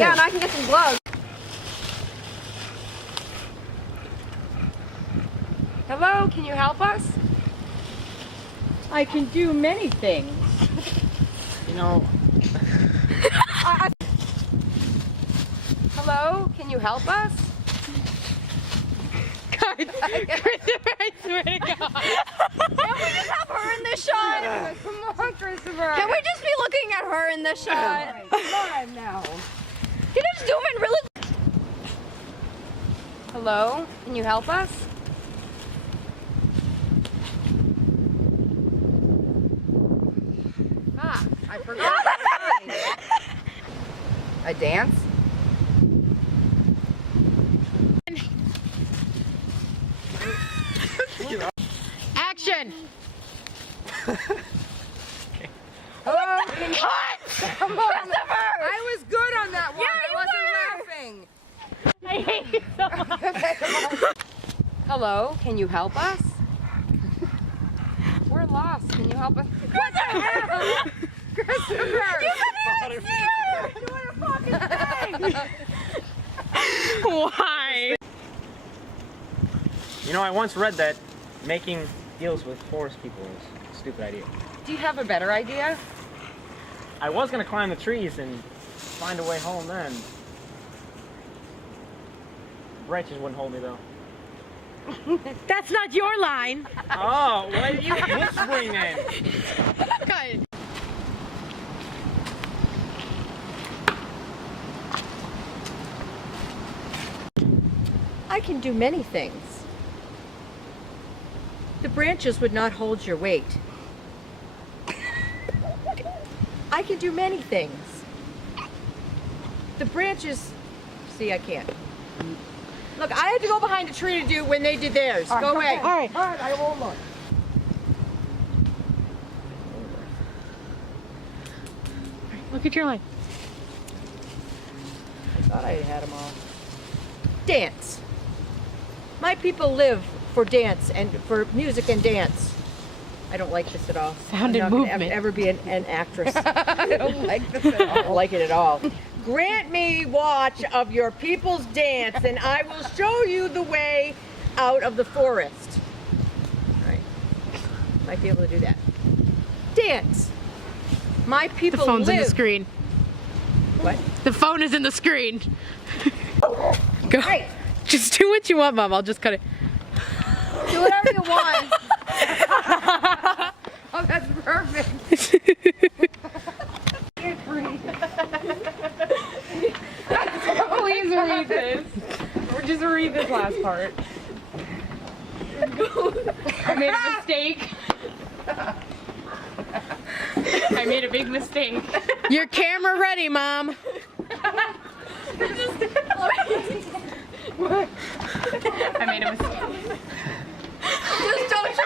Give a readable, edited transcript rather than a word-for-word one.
Yeah, and I can get some gloves. Hello, can you help us? I can do many things. You know, Hello, can you help us? God, Christopher, I swear to God. Can we just have her in this shot? Come on, Christopher. Can we just be looking at her in this shot? Come on now. Can you just zoom in really? Hello, can you help us? Ah, I forgot. A dance? Action! Hello? Can you... Come on. I was good on that one. Yeah, I wasn't laughing. I hate you so much. Hello, can you help us? We're lost. Can you help us? What the hell? Christopher! You couldn't doing a fucking thing! Why? you know, I once read that making deals with forest people is a stupid idea. Do you have a better idea? I was gonna climb the trees and find a way home then. Branches wouldn't hold me though. That's not your line. Oh, what are you whispering then? God. I can do many things. The branches would not hold your weight. I can do many things. The branches, see, I can't. Look, I had to go behind a tree to do when they did theirs. Go away. All right. All right, I won't look. Look at your line. I thought I had them all. Dance. My people live for dance and for music and dance. I don't like this at all. Sound and I'm not gonna movement. ever be an actress. I don't like this at I don't like it at all. Grant me watch of your people's dance, and I will show you the way out of the forest. All right. Might be able to do that. Dance. My The people phone's live. in the screen. What? The phone is in the screen. Go. Hey. Just do what you want, Mom. I'll just cut it. Do whatever you want. Oh, that's perfect. Please read this. Or just read this last part. I made a mistake. I made a big mistake. Your camera ready, Mom. I made a mistake. Just don't